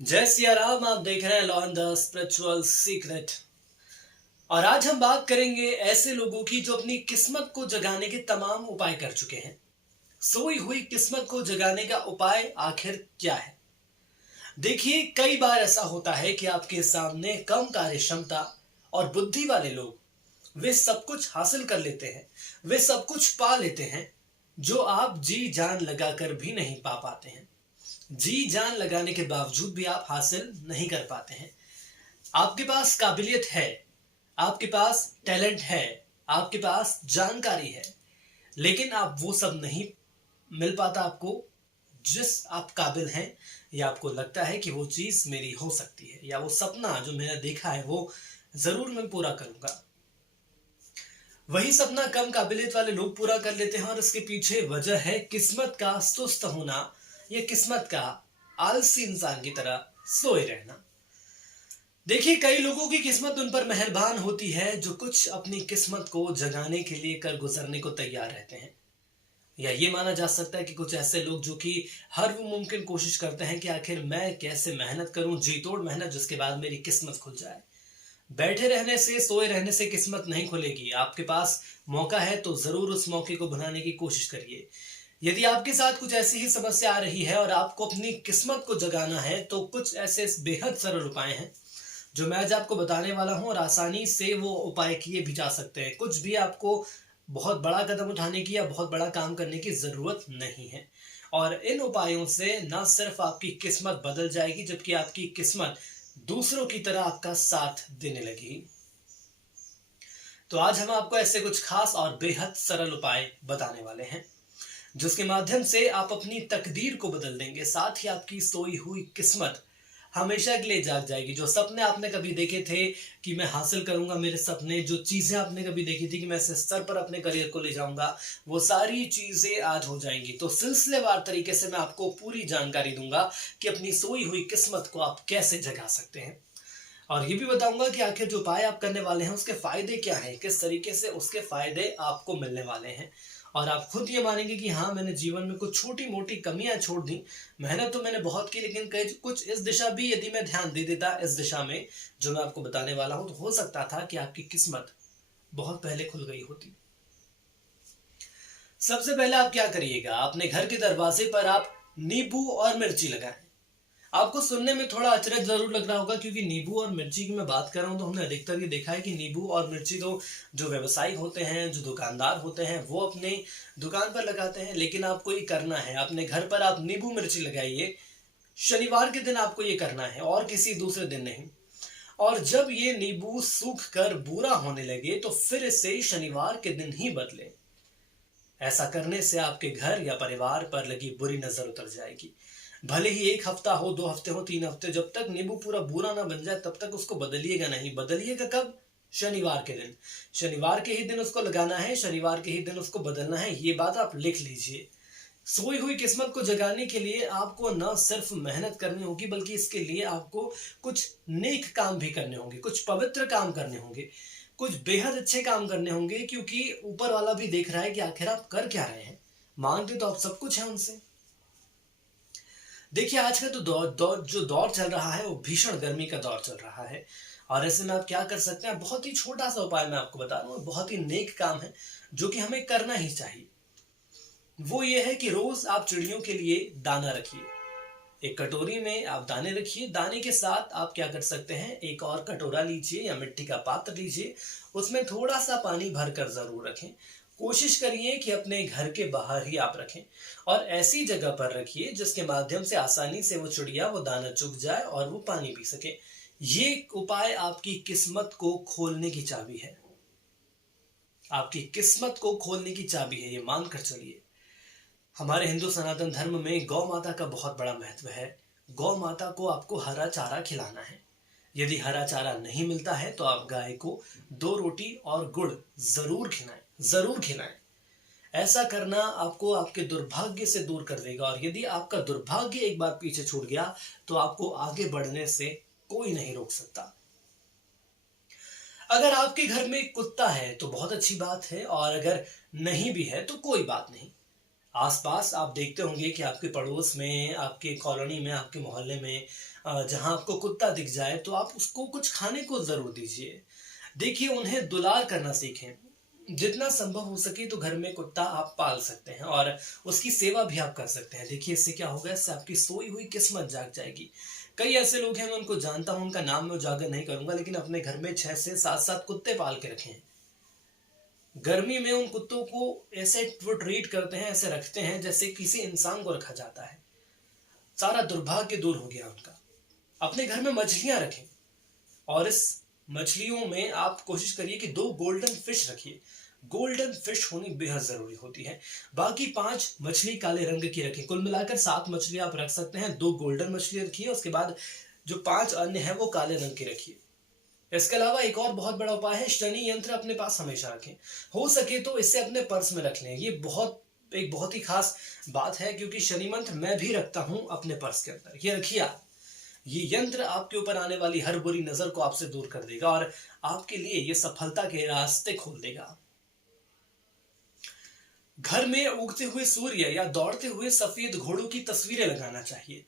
जय सिया राम। आप देख रहे हैं law and the spiritual secret. और आज हम बात करेंगे ऐसे लोगों की जो अपनी किस्मत को जगाने के तमाम उपाय कर चुके हैं। सोई हुई किस्मत को जगाने का उपाय आखिर क्या है? देखिए, कई बार ऐसा होता है कि आपके सामने कम कार्य क्षमता और बुद्धि वाले लोग वे सब कुछ हासिल कर लेते हैं, वे सब कुछ पा लेते हैं जो आप जी जान लगाकर भी नहीं पा पाते हैं। जी जान लगाने के बावजूद भी आप हासिल नहीं कर पाते हैं। आपके पास काबिलियत है, आपके पास टैलेंट है, आपके पास जानकारी है, लेकिन आप वो सब नहीं मिल पाता आपको जिस आप काबिल हैं, या आपको लगता है कि वो चीज मेरी हो सकती है, या वो सपना जो मैंने देखा है वो जरूर मैं पूरा करूंगा। वही सपना कम काबिलियत वाले लोग पूरा कर लेते हैं और इसके पीछे वजह है किस्मत का सुस्त होना, या किस्मत का आलसी इंसान की तरह सोए रहना। देखिए, कई लोगों की किस्मत उन पर मेहरबान होती है जो कुछ अपनी किस्मत को जगाने के लिए कर गुजरने को तैयार रहते हैं। या ये माना जा सकता है कि कुछ ऐसे लोग जो कि हर वो मुमकिन कोशिश करते हैं कि आखिर मैं कैसे मेहनत करूं, जी तोड़ मेहनत, जिसके बाद मेरी किस्मत खुल जाए। बैठे रहने से, सोए रहने से किस्मत नहीं खुलेगी। आपके पास मौका है तो जरूर उस मौके को बनाने की कोशिश करिए। यदि आपके साथ कुछ ऐसी ही समस्या आ रही है और आपको अपनी किस्मत को जगाना है, तो कुछ ऐसे बेहद सरल उपाय हैं जो मैं आज आपको बताने वाला हूं, और आसानी से वो उपाय किए भी जा सकते हैं। कुछ भी आपको बहुत बड़ा कदम उठाने की या बहुत बड़ा काम करने की जरूरत नहीं है। और इन उपायों से न सिर्फ आपकी किस्मत बदल जाएगी, जबकि आपकी किस्मत दूसरों की तरह आपका साथ देने लगेगी। तो आज हम आपको ऐसे कुछ खास और बेहद सरल उपाय बताने वाले हैं जिसके माध्यम से आप अपनी तकदीर को बदल देंगे। साथ ही आपकी सोई हुई किस्मत हमेशा के लिए जाग जाएगी। जो सपने आपने कभी देखे थे कि मैं हासिल करूंगा मेरे सपने, जो चीजें आपने कभी देखी थी कि मैं इस स्तर पर अपने करियर को ले जाऊंगा, वो सारी चीजें आज हो जाएंगी। तो सिलसिलेवार तरीके से मैं आपको पूरी जानकारी दूंगा कि अपनी सोई हुई किस्मत को आप कैसे जगा सकते हैं। और ये भी बताऊंगा कि आखिर जो उपाय आप करने वाले हैं उसके फायदे क्या हैं, किस तरीके से उसके फायदे आपको मिलने वाले हैं। और आप खुद ये मानेंगे कि हाँ, मैंने जीवन में कुछ छोटी मोटी कमियां छोड़ दी। मेहनत तो मैंने बहुत की, लेकिन कई कुछ इस दिशा भी यदि मैं ध्यान दे देता इस दिशा में जो मैं आपको बताने वाला हूं, तो हो सकता था कि आपकी किस्मत बहुत पहले खुल गई होती। सबसे पहले आप क्या करिएगा, अपने घर के दरवाजे पर आप नींबू और मिर्ची लगाएं। आपको सुनने में थोड़ा अचरज जरूर लग रहा होगा, क्योंकि नींबू और मिर्ची की मैं बात कर रहा हूं तो हमने अधिकतर ये देखा है कि नींबू और मिर्ची तो जो व्यवसायी होते हैं, जो दुकानदार होते हैं, वो अपने दुकान पर लगाते हैं। लेकिन आपको ये करना है, अपने घर पर आप नींबू मिर्ची लगाइए। शनिवार के दिन आपको ये करना है और किसी दूसरे दिन नहीं। और जब ये नींबू सूख कर बूरा होने लगे तो फिर इसे शनिवार के दिन ही बदले। ऐसा करने से आपके घर या परिवार पर लगी बुरी नजर उतर जाएगी। भले ही 1 हफ्ता हो, 2 हफ्ते हो, 3 हफ्ते, जब तक नींबू पूरा बुरा ना बन जाए तब तक उसको बदलिएगा नहीं। बदलिएगा कब? शनिवार के दिन। शनिवार के ही दिन उसको लगाना है, शनिवार के ही दिन उसको बदलना है। ये बात आप लिख लीजिए। सोई हुई किस्मत को जगाने के लिए आपको न सिर्फ मेहनत करनी होगी, बल्कि इसके लिए आपको कुछ नेक काम भी करने होंगे, कुछ पवित्र काम करने होंगे, कुछ बेहद अच्छे काम करने होंगे, क्योंकि ऊपर वाला भी देख रहा है कि आखिर आप कर क्या रहे हैं। मांगते तो आप सब कुछ है उनसे। देखिए, आज का तो जो दौर चल रहा है वो भीषण गर्मी का दौर चल रहा है। और ऐसे में आप क्या कर सकते हैं, बहुत ही छोटा सा उपाय मैं आपको बता रहा हूँ, बहुत ही नेक काम है जो कि हमें करना ही चाहिए। वो ये है कि रोज आप चिड़ियों के लिए दाना रखिए। एक कटोरी में आप दाने रखिए। दाने के साथ आप क्या कर सकते हैं, एक और कटोरा लीजिए या मिट्टी का पात्र लीजिए, उसमें थोड़ा सा पानी भरकर जरूर रखें। कोशिश करिए कि अपने घर के बाहर ही आप रखें, और ऐसी जगह पर रखिए जिसके माध्यम से आसानी से वो चिड़िया वो दाना चुग जाए और वो पानी पी सके। ये उपाय आपकी किस्मत को खोलने की चाबी है। आपकी किस्मत को खोलने की चाबी है, ये मानकर चलिए। हमारे हिंदू सनातन धर्म में गौ माता का बहुत बड़ा महत्व है। गौ माता को आपको हरा चारा खिलाना है। यदि हरा चारा नहीं मिलता है तो आप गाय को 2 रोटी और गुड़ जरूर खिलाएं, जरूर खिलाएं। ऐसा करना आपको आपके दुर्भाग्य से दूर कर देगा, और यदि आपका दुर्भाग्य एक बार पीछे छूट गया तो आपको आगे बढ़ने से कोई नहीं रोक सकता। अगर आपके घर में कुत्ता है तो बहुत अच्छी बात है, और अगर नहीं भी है तो कोई बात नहीं। आसपास आप देखते होंगे कि आपके पड़ोस में, आपके कॉलोनी में, आपके मोहल्ले में जहां आपको कुत्ता दिख जाए तो आप उसको कुछ खाने को जरूर दीजिए। देखिए, उन्हें दुलार करना सीखें। जितना संभव हो सके तो घर में कुत्ता आप पाल सकते हैं और उसकी सेवा भी आप कर सकते हैं। देखिए, इससे क्या होगा, इससे आपकी सोई हुई किस्मत जाग जाएगी। कई ऐसे लोग हैं, मैं उनको जानता हूं, उनका नाम मैं उजागर नहीं करूंगा, लेकिन अपने घर में 6 से 7 कुत्ते पाल के रखे हैं। गर्मी में उन कुत्तों को ऐसे वो ट्रीट करते हैं, ऐसे रखते हैं जैसे किसी इंसान को रखा जाता है। सारा दुर्भाग्य दूर हो गया उनका। अपने घर में मछलियां रखें और इस मछलियों में आप कोशिश करिए कि 2 गोल्डन फिश रखिए। गोल्डन फिश होनी बेहद जरूरी होती है। बाकी 5 मछली काले रंग की रखें। कुल मिलाकर 7 मछली आप रख सकते हैं। 2 गोल्डन मछली रखिए, उसके बाद जो 5 अन्य है वो काले रंग की रखिए। इसके अलावा एक और बहुत बड़ा उपाय है, शनि यंत्र अपने पास हमेशा रखें। हो सके तो इसे अपने पर्स में रख लें। ये एक बहुत ही खास बात है, क्योंकि शनि मंत्र मैं भी रखता हूं अपने पर्स के अंदर। ये रखिए आप। ये यंत्र आपके ऊपर आने वाली हर बुरी नजर को आपसे दूर कर देगा और आपके लिए ये सफलता के रास्ते खोल देगा। घर में उगते हुए सूर्य या दौड़ते हुए सफेद घोड़ों की तस्वीरें लगाना चाहिए।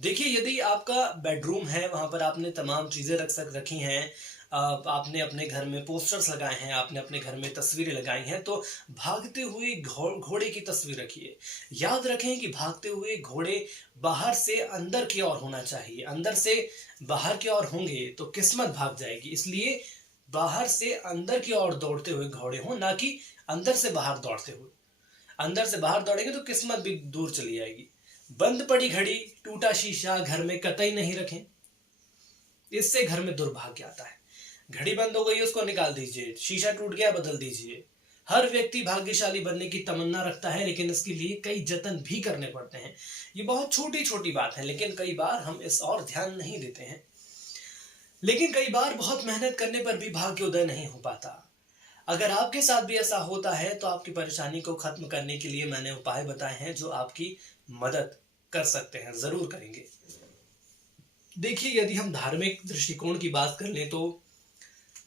देखिए, यदि आपका बेडरूम है, वहां पर आपने तमाम चीजें रखी हैं, आपने अपने घर में पोस्टर्स लगाए हैं, आपने अपने घर में तस्वीरें लगाई हैं, तो भागते हुए घोड़े की तस्वीर रखिए। याद रखें कि भागते हुए घोड़े बाहर से अंदर की ओर होना चाहिए। अंदर से बाहर की ओर होंगे तो किस्मत भाग जाएगी। इसलिए बाहर से अंदर की ओर दौड़ते हुए घोड़े हों, ना कि अंदर से बाहर दौड़ते हुए। अंदर से बाहर दौड़ेंगे तो किस्मत भी दूर चली जाएगी। बंद पड़ी घड़ी, टूटा शीशा घर में कतई नहीं रखें। इससे घर में दुर्भाग्य आता है। घड़ी बंद हो गई, उसको निकाल दीजिए। शीशा टूट गया, बदल दीजिए। हर व्यक्ति भाग्यशाली बनने की तमन्ना रखता है, लेकिन इसके लिए कई जतन भी करने पड़ते हैं। ये बहुत छोटी छोटी बात है, लेकिन कई बार हम इस और ध्यान नहीं देते हैं। लेकिन कई बार बहुत मेहनत करने पर भी भाग्योदय नहीं हो पाता। अगर आपके साथ भी ऐसा होता है तो आपकी परेशानी को खत्म करने के लिए मैंने उपाय बताए हैं जो आपकी मदद कर सकते हैं, जरूर करेंगे। देखिए, यदि हम धार्मिक दृष्टिकोण की बात कर लें तो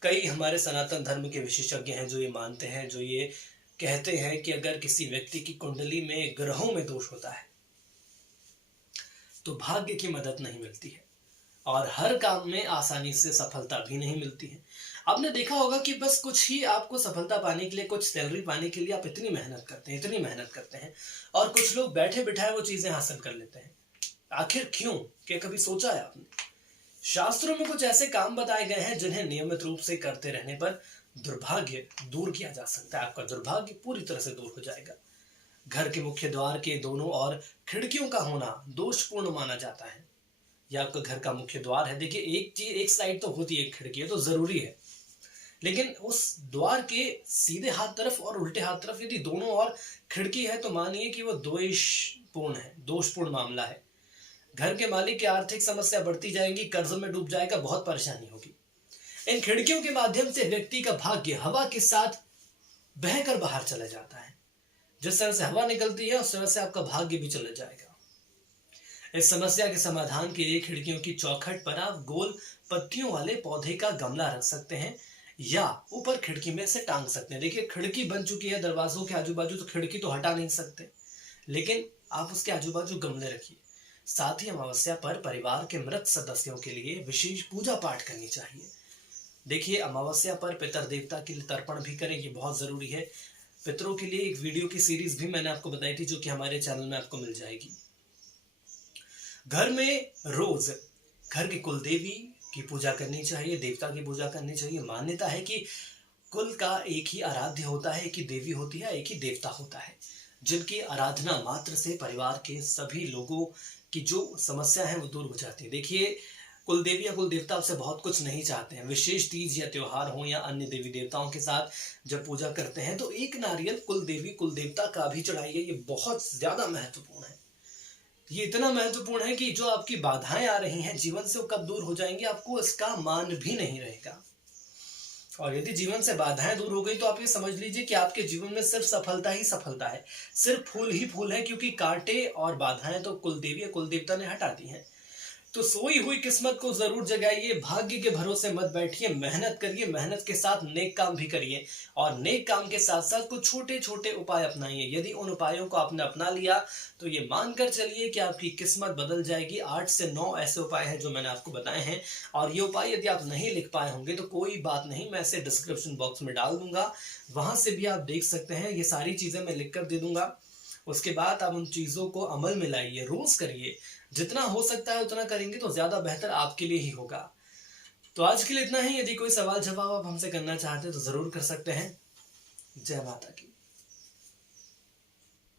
कई हमारे सनातन धर्म के विशेषज्ञ हैं जो ये मानते हैं, जो ये कहते हैं कि अगर किसी व्यक्ति की कुंडली में ग्रहों में दोष होता है तो भाग्य की मदद नहीं मिलती है और हर काम में आसानी से सफलता भी नहीं मिलती है। आपने देखा होगा कि बस कुछ ही आपको सफलता पाने के लिए, कुछ सैलरी पाने के लिए आप इतनी मेहनत करते हैं, इतनी मेहनत करते हैं, और कुछ लोग बैठे बिठाए वो चीजें हासिल कर लेते हैं। आखिर क्यों? क्या कभी सोचा है आपने? शास्त्रों में कुछ ऐसे काम बताए गए हैं जिन्हें नियमित रूप से करते रहने पर दुर्भाग्य दूर किया जा सकता है। आपका दुर्भाग्य पूरी तरह से दूर हो जाएगा। घर के मुख्य द्वार के दोनों ओर खिड़कियों का होना दोषपूर्ण माना जाता है। यह आपका घर का मुख्य द्वार है। देखिए, एक चीज, एक साइड तो होती है खिड़की, है तो जरूरी है, लेकिन उस द्वार के सीधे हाथ तरफ और उल्टे हाथ तरफ यदि दोनों ओर खिड़की है तो मानिए कि वो दोषपूर्ण है, दोषपूर्ण मामला है। घर के मालिक की आर्थिक समस्या बढ़ती जाएगी, कर्ज में डूब जाएगा, बहुत परेशानी होगी। इन खिड़कियों के माध्यम से व्यक्ति का भाग्य हवा के साथ बहकर बाहर चला जाता है। जिस तरह से हवा निकलती है उस तरह से आपका भाग्य भी चला जाएगा। इस समस्या के समाधान के लिए खिड़कियों की चौखट पर आप गोल पत्तियों वाले पौधे का गमला रख सकते हैं या ऊपर खिड़की में से टांग सकते हैं। देखिए, खिड़की बन चुकी है दरवाजों के आजू बाजू, तो खिड़की तो हटा नहीं सकते, लेकिन आप उसके आजू बाजू गमले रखिए। साथ ही अमावस्या पर परिवार के मृत सदस्यों के लिए विशेष पूजा पाठ करनी चाहिए। देखिए, अमावस्या पर पितर देवता के लिए तर्पण भी करें, ये बहुत जरूरी है। पितरों के लिए एक वीडियो की सीरीज भी मैंने आपको बताई थी, जो कि हमारे चैनल में आपको मिल जाएगी। घर में रोज घर की कुल देवी की पूजा करनी चाहिए, देवता की पूजा करनी चाहिए। मान्यता है कि कुल का एक ही आराध्य होता है, एक ही देवी होती है, एक ही देवता होता है, जिनकी आराधना मात्र से परिवार के सभी लोगों की जो समस्या है वो दूर हो जाती है। देखिए, कुल देवी या कुल देवता आपसे बहुत कुछ नहीं चाहते हैं। विशेष तीज या त्योहार हो या अन्य देवी देवताओं के साथ जब पूजा करते हैं तो एक नारियल कुल देवी कुल देवता का भी चढ़ाइए। ये बहुत ज्यादा महत्वपूर्ण है। ये इतना महत्वपूर्ण है कि जो आपकी बाधाएं आ रही हैं जीवन से, वो कब दूर हो जाएंगी आपको इसका मान भी नहीं रहेगा। और यदि जीवन से बाधाएं दूर हो गई तो आप ये समझ लीजिए कि आपके जीवन में सिर्फ सफलता ही सफलता है, सिर्फ फूल ही फूल है, क्योंकि कांटे और बाधाएं तो कुल देवी या कुल देवता ने हटा दी हैं। तो सोई हुई किस्मत को जरूर जगाइए, भाग्य के भरोसे मत बैठिए, मेहनत करिए, मेहनत के साथ नेक काम भी करिए और नेक काम के साथ साथ कुछ छोटे छोटे उपाय अपनाइए। यदि उन उपायों को आपने अपना लिया तो ये मानकर चलिए कि आपकी किस्मत बदल जाएगी। 8 से 9 ऐसे उपाय हैं जो मैंने आपको बताए हैं और ये उपाय यदि आप नहीं लिख पाए होंगे तो कोई बात नहीं, मैं इसे डिस्क्रिप्शन बॉक्स में डाल दूंगा, वहां से भी आप देख सकते हैं। ये सारी चीजें मैं लिख कर दे दूंगा। उसके बाद आप उन चीजों को अमल में लाइए, रोज करिए। जितना हो सकता है उतना करेंगे तो ज्यादा बेहतर आपके लिए ही होगा। तो आज के लिए इतना ही। यदि कोई सवाल जवाब आप हमसे करना चाहते हैं तो जरूर कर सकते हैं। जय माता की।